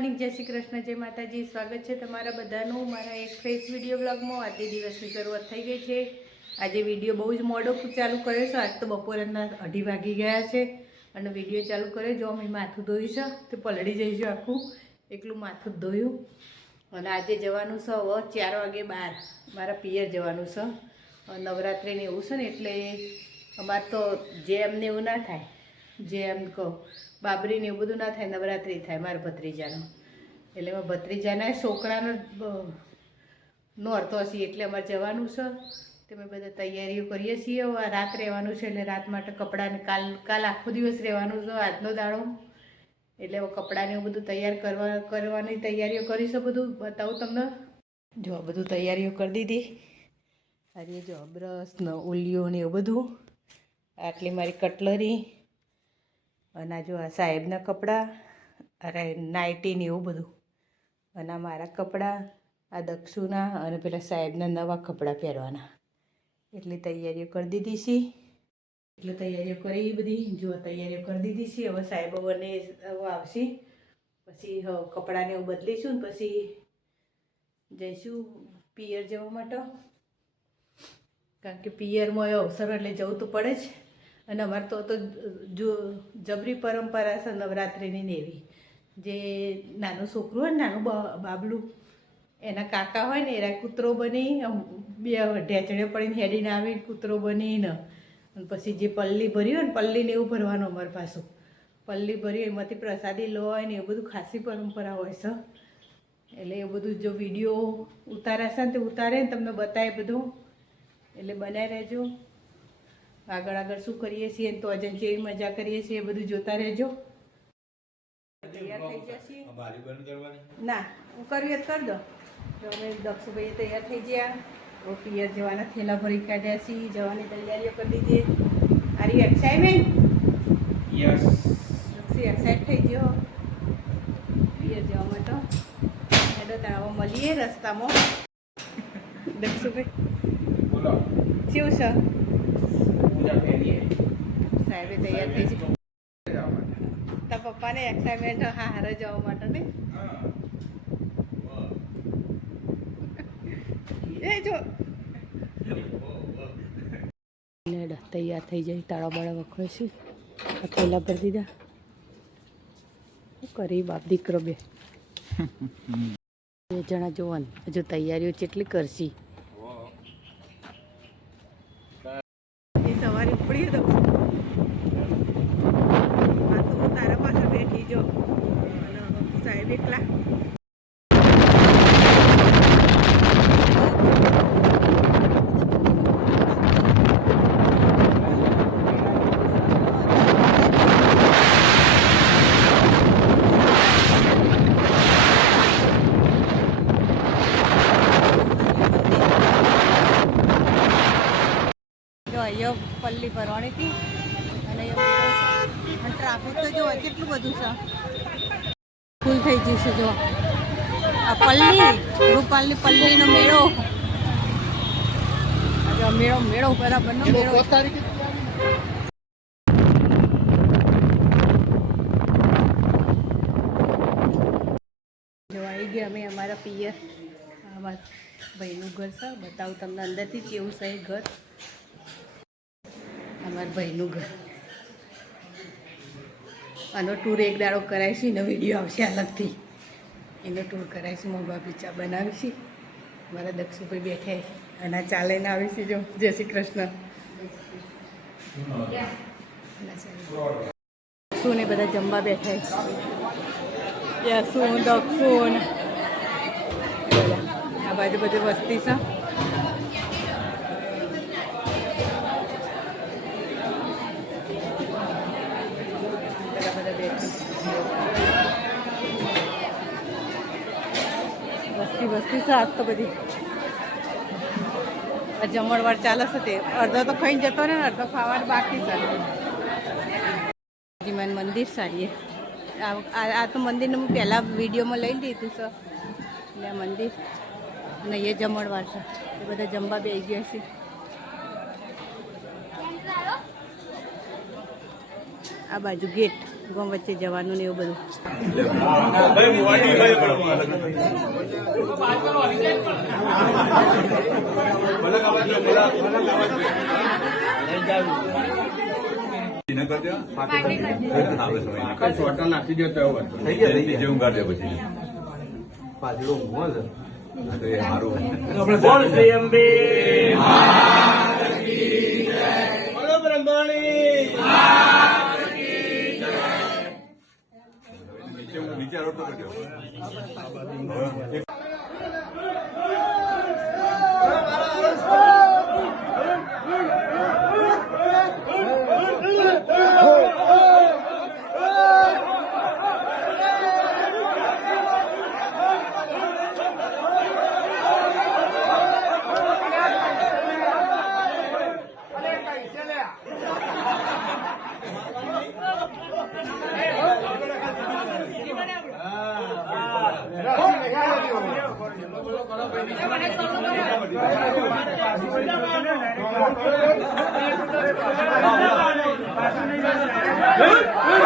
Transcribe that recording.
Morning, જય શ્રી કૃષ્ણ, જય માતાજી. સ્વાગત છે તમારા બધાનું. મારા એક ફ્રેશ વીડિયો બ્લોગમાં આજે દિવસની શરૂઆત થઈ ગઈ છે. આજે વીડિયો બહુ જ મોડો ચાલુ કર્યો છે. આજ તો બપોરના અઢી વાગી ગયા છે. અને વીડિયો ચાલુ કર્યો. જો અમે માથું ધોયું છે તે પલળી જઈશું આખું. એકલું માથું ધોયું. અને આજે જવાનું છે હવે ચાર વાગે બાર. મારા પિયર જવાનું છે. નવરાત્રિને એવું છે ને એટલે અમારે તો જે એમને એવું ના થાય. જે એમ કહો, બાબરીને એવું બધું ના થાય, નવરાત્રિ થાય મારા ભત્રીજાનો. એટલે એમાં ભત્રીજાના છોકરાનો નોરતો હશે, એટલે અમારે જવાનું છે. તે અમે બધા તૈયારીઓ કરીએ છીએ. રાત રહેવાનું છે, એટલે રાત માટે કપડાને કાલ કાલ આખો દિવસ રહેવાનું છે, આજનો દાડો. એટલે કપડાને એવું બધું તૈયાર કરવા, કરવાની તૈયારીઓ કરીશું બધું, બતાવું તમને. જો બધું તૈયારીઓ કરી દીધી. આજે જો બ્રશ ને ઉલિયો ને એવું બધું. આટલી મારી કટલરી. અને આ જો આ સાહેબના કપડાં, અરે નાઇટી ને એવું બધું. અને મારા કપડાં, આ દક્ષુના અને પેલા સાહેબના નવા કપડાં પહેરવાના. એટલી તૈયારીઓ કરી દીધી છે. એટલે તૈયારીઓ કરી બધી. જો તૈયારીઓ કરી દીધી છે. હવે સાહેબ બંને હવે આવશે. પછી હવે કપડાને એવું બદલીશું ને પછી જઈશું પિયર જવા માટે. કારણ કે પિયરમાં એ અવસર એટલે જવું તો પડે જ. અને અમારે તો તો જો જબરી પરંપરા છે નવરાત્રિની ને એવી. જે નાનું છોકરું હોય ને, નાનું બાબલું, એના કાકા હોય ને એના કૂતરો બની બે ઢેચણે પડીને હેડીને આવી કૂતરો બનીને પછી જે પલ્લી ભરી હોય ને પલ્લીને એવું ભરવાનું અમારે પાછું. પલ્લી ભરી, એમાંથી પ્રસાદી લો હોય ને એ બધું ખાસી પરંપરા હોય છે. એટલે એ બધું જો વીડિયો ઉતારાશે ને, તે ઉતારે ને તમને બતાવે બધું. એટલે બનાવી રહેજો. આગળ આગળ શું કરીએ છીએ તો અજન કેવી મજા કરીએ છીએ એ બધું જોતા રહેજો. તૈયાર થઈ જશે ના હું કરવી જ કરી દો. જો અમે દક્ષુભાઈ તૈયાર થઈ ગયા. તો પિયર જવાના થેલા ભરી કાઢ્યા છીએ. જવાની તૈયારીઓ કરી દીધી. Are you excitement yes Dakshi excite થઈ ગયો. પિયર જવા માટે. હેડો તાણા મળીએ રસ્તામાં. દક્ષુભાઈ. બોલો. કેવું છે? સાહેબે તૈયાર થઈ છે તારા પપ્પાને એક્સાઇટમેન્ટ હા હારે જવા માટે ને? એ જો. તૈયાર થઈ જાય તાળા બાળા વખરે છે આ થેલા ભરી દીધા. શું કરી બાપ દીકરો બે? બે જણા જોવાની. હજુ તૈયારીઓ કેટલી કરશી એ સવારે ઉપડી તો આ તો હું તારા પાસે બેઠી જો જો અહીંયા પલ્લી ભરવાની હતી. અને ટ્રાફિક તો જો કેટલું બધું છે. થઈ જશે જો. આ પલ્લી રૂપાલની પલ્લીનો મેળો. આ જો મેળો મેળો બરાબરનો મેળો. જો આવી ગયા અમે અમારા પિયર. અમારા ભાઈનું ઘર છે બતાવું તમને અંદરથી કેવું છે ઘર. અમારા ભાઈનું ઘર. આનો ટૂર એક દાડો કરાવીશું, એનો વીડિયો આવશે અલગથી. એનો ટૂર કરાવીશું મમ્મા પીચા બનાવીશું. મારા દક્ષુભાઈ બેઠે અને ચાલે ને આવીશું જો. જય શ્રી કૃષ્ણ. શું ને બધા જમવા બેઠા યસુન દક્ષુન આ બાજુ બધી વસ્તી છે. છે તો બધી. જમણવાર ચાલે છે તે. અડધો તો ખાઈને જતો ને, અડધો ખાવાનું બાકી છે. જીમાન મંદિર સારીએ આ તો મંદિરને હું પહેલાં વિડીયોમાં લઈ લીધું છે. એટલે આ મંદિર અને એ જમણવાર છે. એ બધા જમવા બે ગયા છે. આ બાજુ ગેટ. ગામ વચ્ચે જવાનું ને એવું બધું. પાછળ ઊંઘો છે હા, તો એ સારું બોલ શ્રી અંબે બોલો બ્રહ્માણી નીચે હું નીચે રોટલો કરજો બોલ